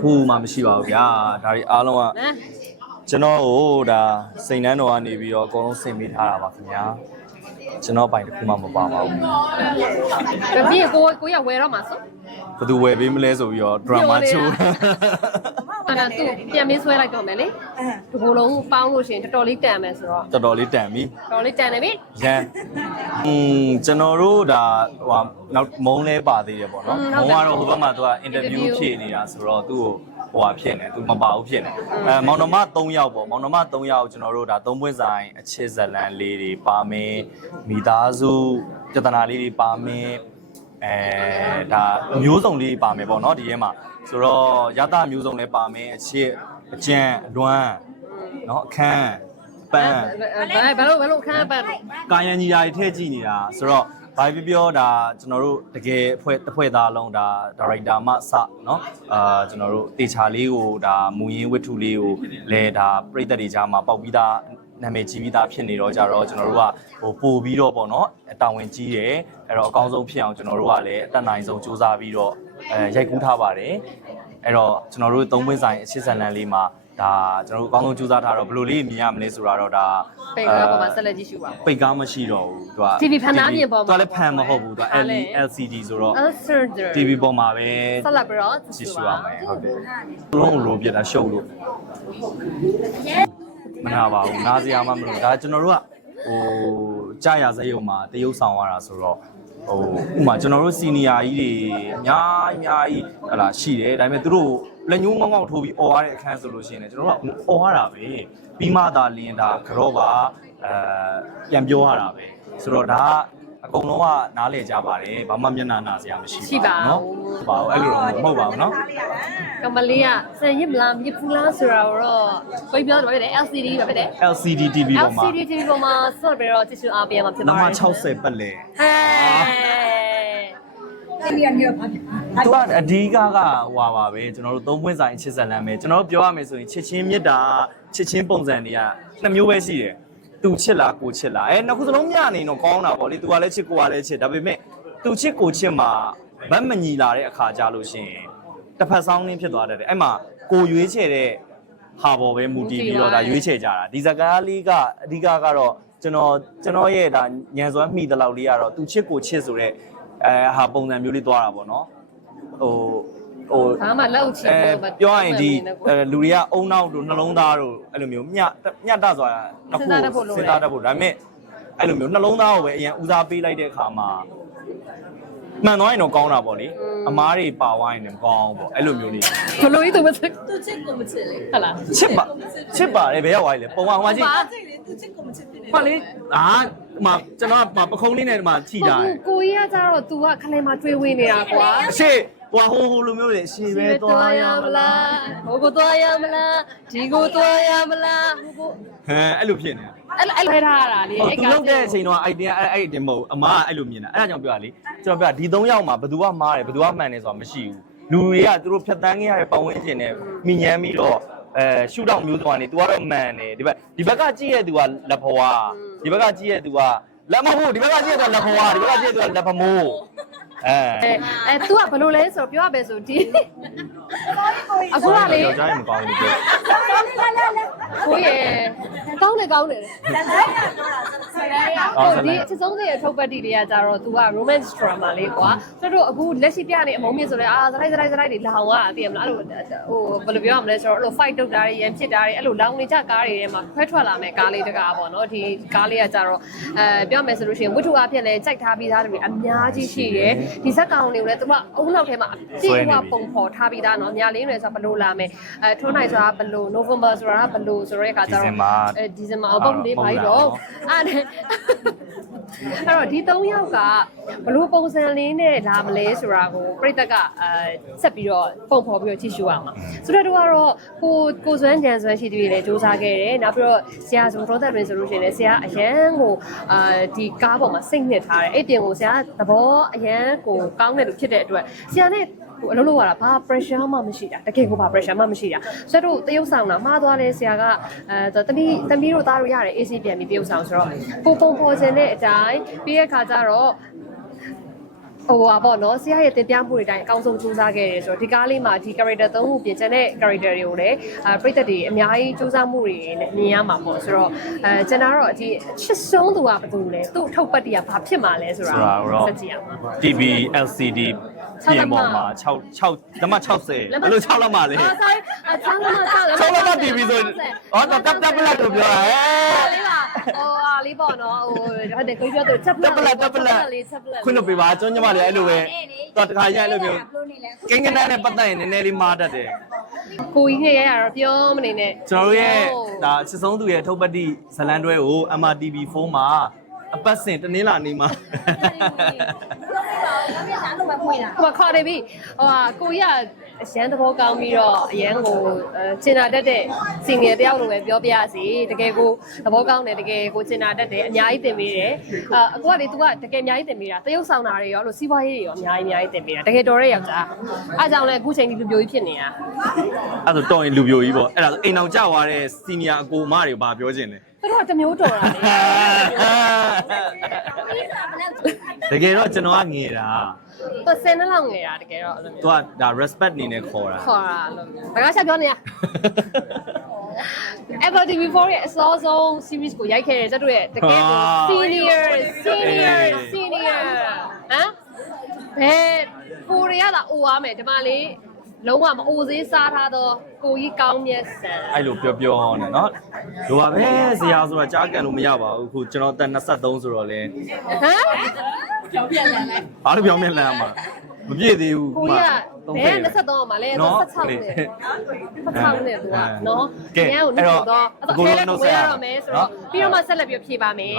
ခုမှမရှိပါဘူးဗျာဒါတွေအားလုံးကကျွန်တော်ဟိုဒါစိန်နှန်းတော်ကနေပြီးတော့အကုန်လုံးဆင်ပေးထားတာပါခင်ဗျာကျွန်တော်ပိုင်တစ်ခုမှမပါပါဘူး။ဒါပြီးကိုရဝယ်တော့မှာဆို။ဘယ်သူဝယ်ပေးမလဲဆိုပြီးတော့ drama ချိုး။အဲ့ဒါသူပြန်မေးဆွဲလိုက်တော့မယ်လေ။ဒီဘလုံးပေါင်းလို့ရှိရင်တော်တော်လေးတန်မယ်ဆိုတော့တော်တော်လေးတန်ပြီ။တော်တော်လေးတန်နေပြီ။ရန်ကျွန်တော်တို့ဒါဟိုနောက်မုံလဲပါသေးတယ်ပေါ့နော်။မုံကတော့ဟိုဘက်မှာသူက interview ဖြည့်နေတာဆိုတော့သူ့ကိုဟိုဖြစ်နေသူမပါဘူးဖြစ်နေမောင်နှမ3ယောက်ပေါ့မောင်နှမ3ယောက်ကျွန်တော်တို့ဒါ3ပွင့်ဆိုင်အချစ်ဇလန်လေးတွေပါမင်းမိသားစုပြဿနာလေးတွေပါမင်းဒါမျိုးစုံလေးပါမယ်ပေါ့နော်ဒီထဲမှာဆိုတော့ရသမျိုးစုံလည်းပါမယ်အချစ်အကျန်းအလွမ်းเนาะအခန်းပန်းဘယ်လိုအခန်းပန်းကာယံကြီးရာတွေထည့်ကြည့်နေတာဆိုတော့ဘာဖြစ်ပြောဒါကျွန်တော်တို့တကယ်အဖွဲ့သားလုံးဒါဒါရိုက်တာမှစเนาะကျွန်တော်တို့တေချာလေးကိုဒါမူရင်းဝတ္ထုလေးကိုလဲဒါပြည်သက်တွေကြားမှာပေါက်ပြီးသားနာမည်ကြီးပြီးသားဖြစ်နေတော့ကြတော့ကျွန်တော်တို့ကဟိုပို့ပြီးတော့ပေါ့နော်တာဝန်ကြီးတယ်အဲ့တော့အကောင်းဆုံးဖြစ်အောင်ကျွန်တော်တို့ကလည်းအတတ်နိုင်ဆုံးစူးစမ်းပြီးတော့ရိုက်ကူးထားပါတယ်အဲ့တော့ကျွန်တော်တို့သုံးပွင့်ဆိုင်အချစ်ဇလန်လေးမှာဒါကျွန်တော်တို့အကောင်းဆုံးစူးစမ်းထားတော့ဘယ်လိုလေးမြင်ရမလဲဆိုတာတော့ဒါပိတ်ကားပေါ်မှာဆက်လက်ကြည့်ရှုပါပိတ်ကားမရှိတော့ဘူးသူက TV ဖန်သားပြင်ပေါ်မှာသူကလည်းဖန်မဟုတ်ဘူးသူက LCD ဆိုတော့ TV ပေါ်မှာပဲဆက်လက်ပြီးတော့ကြည့်ရှုရမယ်ဟုတ်တယ်လုံးလိုပြတာရှုပ်လို့မနာပါဘူးနားစရာမှမလို့ဒါကျွန်တော်တို့ကဟိုကြာရစရုံမှာတရုပ်ဆောင်ရတာဆိုတော့ဟိုဥမာကျွန်တော်တို့စီနီယာကြီးတွေအများကြီးဟလာရှိတယ်ဒါပေမဲ့သူတို့လက်ညှိုးငေါငေါထိုးပြီးអော်ရတဲ့အခန်းဆိုလို့ရှိရင်လည်းကျွန်တော်တို့ကអော်ရတာပဲပြီးမှသာလင်းဒါကြောပါပြန်ပြောရတာပဲဆိုတော့ဒါအကုန်လုံးကနားလည်ကြပါတယ်ဘာမှမျက်နှာနာစရာမရှိပါဘူးเนาะပါဘူးအဲ့လိုတော့မဟုတ်ပါဘူးเนาะကမလေးကစံရစ်မလားမြစ်ဖူးလားဆိုတာတော့ပြပြောတော့ဖြစ်တယ် LCD ပဲဖြစ်တယ် LCD TV ပေါ်မှာ LCD TV ပေါ်မှာဆော့ပြီးတော့ကြည့်ရှုအားပေးမှာဖြစ်ပါတယ်နံပါတ်60ပတ်လဲဟဲ့ဒီရနေပါသူကအဓိကဟွာပါပဲကျွန်တော်တို့သုံးပွင့်ဆိုင်ချစ်ဇလန်ပဲကျွန်တော်တို့ပြောရမယ်ဆိုရင်ချစ်ချင်းမြတ်တာချစ်ချင်းပုံစံတွေကနှစ်မျိုးပဲရှိတယ်သူချစ်လားကိုချစ်လားနှစ်ခုစလုံးမျှနေတော့ကောင်းတာပေါ့လေသူကလည်းချစ်ကိုကလည်းချစ်ဒါပေမဲ့သူချစ်ကိုချစ်မှာဗတ်မညီလာတဲ့အခါကြလို့ရှိရင်တစ်ဖက်ဆောင်နှင်းဖြစ်သွားတတ်တယ်အဲ့မှာကိုရွေးချယ်တဲ့ဟာပေါ်ပဲမူတည်ပြီးတော့ဒါရွေးချယ်ကြတာဒီစကားလေးကအဓိကကတော့ကျွန်တော်ရဲ့ဒါညံစွမ်းမိတဲ့လောက်လေးကတော့သူချစ်ကိုချစ်ဆိုတဲ့ဟာပုံစံမျိုးလေးသွားတာပေါ့နော်ဟိုဘာမှလောက်ချင်ပြောရရင်ဒီလူတွေကအုံနောက်တို့နှလုံးသားတို့အဲ့လိုမျိုးမျှတစွာနှစ်ခုစဉ်းစားတတ်ဖို့ဒါပေမဲ့အဲ့လိုမျိုးနှလုံးသားကိုပဲအရင်ဦးစားပေးလိုက်တဲ့အခါမှာမှန်သွားရင်တော့ကောင်းတာပေါ့လေအမားတွေပါဝိုင်းနေမကောင်းဘူးပေါ့အဲ့လိုမျိုးလေးဘလို့ကြီးသူမချစ်သူချစ်ကိုမချစ်လေဟုတ်လားချစ်ပါတယ်ဘယ်ရောက်သွားလဲပုံမှန်ဟိုမှာကြည့်ပါချစ်လေသူချစ်ကိုမချစ်ဖြစ်နေဟာလေကျွန်တော်ပခုံးလေးနဲ့ဒီမှာထိတာကိုကြီးကကြတော့ तू ကခလေးမှာတွေးဝင်းနေတာကွာအရှိဟိုလိုမျိုးလေအရှိပဲသွားရမလားဟိုကိုသွားရမလားဒီကိုသွားရမလားဟိုကိုအဲ့လိုဖြစ်နေတာအဲ့လိုထားတာလေအဲ့ကလောက်တဲ့အချိန်တော့အဲ့တင်အဲ့တင်မဟုတ်အမားကအဲ့လိုမြင်တာအဲ့ဒါကြောင့်ပြောရလေကျွန်တော်ပြောဒီ3ယောက်မှာဘယ်သူကမားတယ်ဘယ်သူကမှန်တယ်ဆိုတာမရှိဘူးလူတွေကသူတို့ဖြတ်တန်းခဲ့ရတဲ့ပတ်ဝန်းကျင်နဲ့မိညမ်းပြီးတော့ရှူတော့မျိုးသွားနေ तू ကတော့မှန်တယ်ဒီဘက်ကကြည့်ရတဲ့ तू ကလက်ဖွာဒီဘက်ကကြည့်ရတဲ့ तू ကလက်မဟုတ်ဒီဘက်ကကြည့်ရတဲ့ तू လက်ဖွာဒီဘက်ကကြည့်ရတဲ့ तू လက်ဖမိုးतू ကဘယ်လိုလဲဆိုတော့ပြောရမယ်ဆိုဒီအခုကလေကြောက်ကြရင်မကောင်းဘူးပြောကိုရကောင်းတယ်ဒီအချစ်ဆုံးရဲ့ထုတ်ပတ်တီတွေကကြတော့ तू က romance drama လေးကွာဆိုတော့အခုလက်ရှိပြနေအမုံမြင့်ဆိုလဲစလိုက်တွေလောင်သွားတာသိရမလားအဲ့လိုဟိုဘယ်လိုပြောရမလဲဆိုတော့အဲ့လို fight လုပ်တာတွေရန်ဖြစ်တာတွေအဲ့လိုလောင်နေကြကားတွေထဲမှာခွဲထွက်လာမယ်ကားလေးတကားပေါ့နော်ဒီကားလေးကကြတော့ပြောမယ်ဆိုလို့ရှိရင်ဝတ္ထုအဖြစ်လဲကြိုက်ထားပြီးသားတွေအများကြီးရှိတယ်ဒီဇက်ကောင်တွေကိုလည်း तू ကအုံနောက်ထဲမှာအပြည့်အဝပုံဖော်ထားပြီးသားနော်ညာလင်းတွေဆိုဘယ်လိုလာမယ်ထိုးနိုင်ဆိုတာဘယ်လို November ဆိုတာဘယ်လိုဆိုတဲ့အခါကျတော့ဒီဇင်ဘာပုံလေးပါတော့အဲ့တော့ဒီ3ယောက်ကဘလို့ပုံစံလေးနဲ့လာမလဲဆိုတာကိုပြိတ္တကဆက်ပြီးတော့ပုံဖော်ပြီးတော့ကြည့်ရှုရမှာဆိုတော့ကတော့ကိုစွမ်းကြံစွမ်းရှိသူတွေလည်းစူးစမ်းခဲ့တယ်နောက်ပြီးတော့ဆရာဆိုတော့တယ်ဆိုလို့ရှိရင်လည်းဆရာအရန်ကိုဒီကားပေါ်မှာစိတ်နှစ်ထားတယ်အဲ့တင်ကိုဆရာသဘောအရန်ကိုကောင်းတယ်လို့ဖြစ်တဲ့အတွက်ဆရာနဲ့အလုပ်လုပ်ရတာဘာ pressure မှမရှိတာတကယ်ကိုဘာ pressure မှမရှိတာဆိုတော့တရုပ်ဆောင်တာမှားသွားလဲဆရာကတမီးတို့သားတို့ရတယ် AC ပြန်ပြီးတရုပ်ဆောင်ဆိုတော့ပုံဖော်ခြင်းတဲ့အတိုင်းပြီးတဲ့ခါကျတော့ ဟိုပါပေါ့နော်ဆရာရဲ့တင်ပြမှုတွေတိုင်းအကောင်းဆုံးစူးစမ်းခဲ့တယ်ဆိုတော့ဒီကားလေးမှာဒီ character 3ခုပြင်ချင်တဲ့ character တွေကိုလည်းပရိသတ်တွေအများကြီးစူးစမ်းမှုတွေနဲ့မြင်ရမှာပေါ့ဆိုတော့ကျွန်တော်တော့ဒီချစ်ဆုံးသူကဘာတူလဲသူ့ထုတ်ပတ်တွေကဘာဖြစ်မှာလဲဆိုတာစကြည့်ရမှာ TV LCD ပြင်ပေါ်မှာ6လက်မ60ဘယ်လို6လက်မလဲ sorry 6လက်မ TV ဆိုတပ်ပလက်လို့ပြောတာလေးပါလေးပေါ့နော်ဟုတ်တယ်ကိုပြောသူချက်ပလက်လေးချက်ပလက်ခွင့်လို့ပြပါကျွန်းကျမလေးအဲ့လိုပဲတော့တခါရအဲ့လိုမျိုးကင်းကနန်းနဲ့ပတ်သက်ရင်နည်းနည်းလေးမားတတ်တယ် ကိုကြီးငယ်ရရတော့ပြောမနေနဲ့ ကျွန်တော်တို့ရဲ့ဒါချစ်ဆုံးသူရဲ့ထုတ်ပတ်တိဇလန်တွဲကို MRTV4 မှာအပတ်စဉ်တနင်္လာနေ့မှာ ဟိုခေါ်တယ်ပြီဟိုကိုကြီးကအရန်သဘောကောင်းပြီးတော့အရန်ကိုကျင်နာတတ်တဲ့စီငယ်တယောက်လိုပဲပြောပြရစီတကယ်ကိုသဘောကောင်းတယ်တကယ်ကိုကျင်နာတတ်တယ်အများကြီးတင်ပေးတယ်အကူကလေ तू ကတကယ်အများကြီးတင်ပေးတာတရုပ်ဆောင်တာတွေရောလို့စီးပွားရေးတွေရောအများကြီးတင်ပေးတာတကယ်တော်တဲ့ယောက်ျားအားကြောင့်လဲအခုချိန်ဒီလူပြိုကြီးဖြစ်နေတာ အဲ့ဒါတော်ရင်လူပြိုကြီးပေါ့အဲ့ဒါအိမ်အောင်ကြွားတဲ့စီနီယာအကိုမတွေဘာပြောချင်လဲ သူတို့ကတမျိုးတော်တာလေ တကယ်တော့ကျွန်တော်ကငယ်တာ သူစင်နှလောက်ငယ်တာတကယ်တော့အဲ့လိုမျိုး သူကဒါ respect အနေနဲ့ခေါ်တာ ခေါ်တာအဲ့လိုမျိုးဘာကချက်ပြောနေရ Apple TV4 ရဲ့အစောဆုံး series ကိုရိုက်ခဲ့တဲ့တက်တို့ရဲ့တကယ်ကို senior ဟမ်ဘယ်ကိုရီးယားကအိုရမယ်ဒီမှာလေးလုံးဝမအိုသေးစားထားတော့ကိုကြီးကောင်းမြတ်ဆန် အဲ့လိုပြောနေနော်လိုပါပဲဇရာဆိုတာကြားကန်လို့မရပါဘူးခုကျွန်တော်တက်23ဆိုတော့လေ ဟမ် ပြောပြရလဲ ဘာလို့ပြောင်းမြင်လမ်းမှာမပြည့်သေးဘူး ကိုကြီးကဘယ်23မှာလဲ16နဲ့16နဲ့သူကနော်ညကိုနှုတ်တော့အဲ့တော့ခဲလည်းကိုရတော့မယ်ဆိုတော့ပြီးတော့မှဆက်လက်ပြီးဖြေပါမယ်